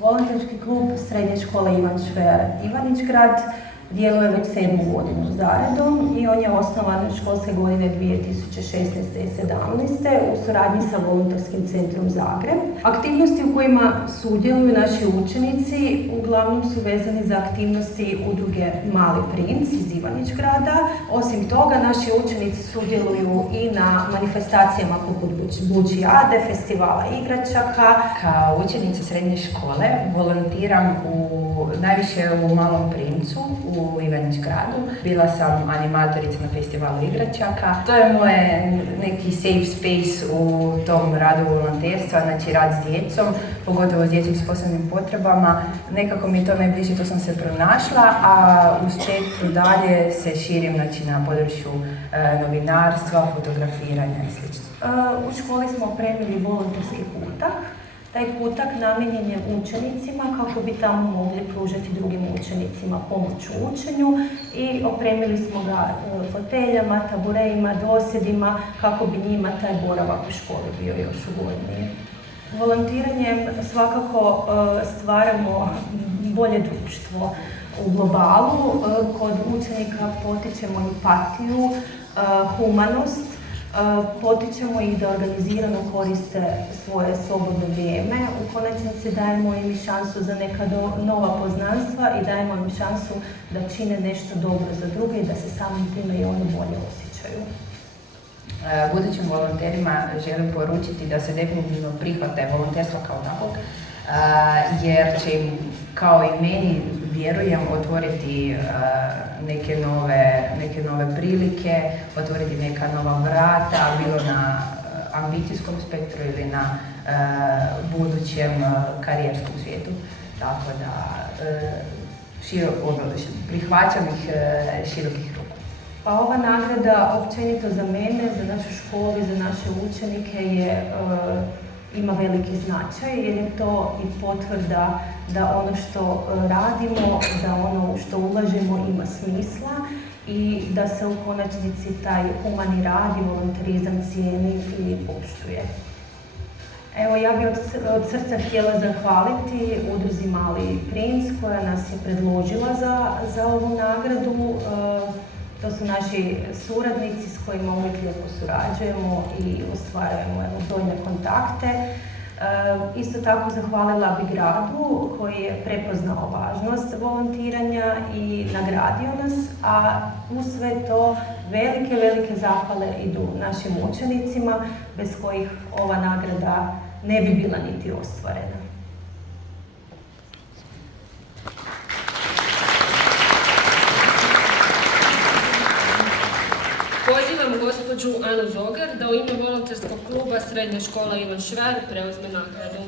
Volonterski klub Srednje škole Ivan Šver Ivanić-Grad djeluje već 7. godinu zaredom i on je osnovan školske godine 2016. i 2017. u suradnji sa Volonterskim centrom Zagreb. Aktivnosti u kojima sudjeluju naši učenici uglavnom su vezani za aktivnosti udruge Mali princ iz Ivanić-Grada. Osim toga, naši učenici sudjeluju i na manifestacijama poput Buđijade, festivala igračaka. Kao učenica srednje škole volontiram najviše u Malom princu u Ivanić-Gradu. Bila sam animatorica na festivalu igračaka. To je moje neki safe space u tom radu volonterstva, znači rad s djecom, pogotovo s djecom s posebnim potrebama. Nekako mi je to najbliže, to sam se pronašla, a u spektru dalje se širim znači, na području novinarstva, fotografiranja i sl. U školi smo opremili volonterski kutak. Taj kutak namijenjen je učenicima kako bi tamo mogli pružati drugim učenicima pomoć u učenju i opremili smo ga foteljama, taburejima, dosjedima kako bi njima taj boravak u školi bio još ugodniji. Volontiranjem svakako stvaramo bolje društvo u globalu. Kod učenika potičemo empatiju, humanost, potičemo ih da organizirano koriste svoje slobodno vrijeme. U konačnici dajemo im šansu za neka nova poznanstva i dajemo im šansu da čine nešto dobro za druge i da se samim time i oni bolje osjećaju. Budućim volonterima želim poručiti da se definitivno prihvate volonterstva kao takvog, jer će im, kao i meni, vjerujem, otvoriti neke nove prilike, otvoriti neka nova vrata, bilo na ambicijskom spektru ili na budućem karijerskom svijetu. Tako da prihvaćam ih širokih ruku. Pa ova nagrada općenito za mene, za našu školu i za naše učenike ima veliki značaj jer je to i potvrda da ono što radimo, da ono što ulažemo ima smisla i da se u konačnici taj humani rad i volonterizam cijeni i poštuje. Evo, ja bih od srca htjela zahvaliti udruzi Mali princ koja nas je predložila za ovu nagradu. To su naši suradnici s kojima uvijek lijepo surađujemo i ostvarujemo brojne kontakte. Isto tako zahvalila bi gradu koji je prepoznao važnost volontiranja i nagradio nas, a uz sve to velike zahvale idu našim učenicima bez kojih ova nagrada ne bi bila niti ostvarena. Pozivam gospođu Anu Zogar da u ime volonterskog kluba Srednje škole Ivan Šver preuzme nagradu.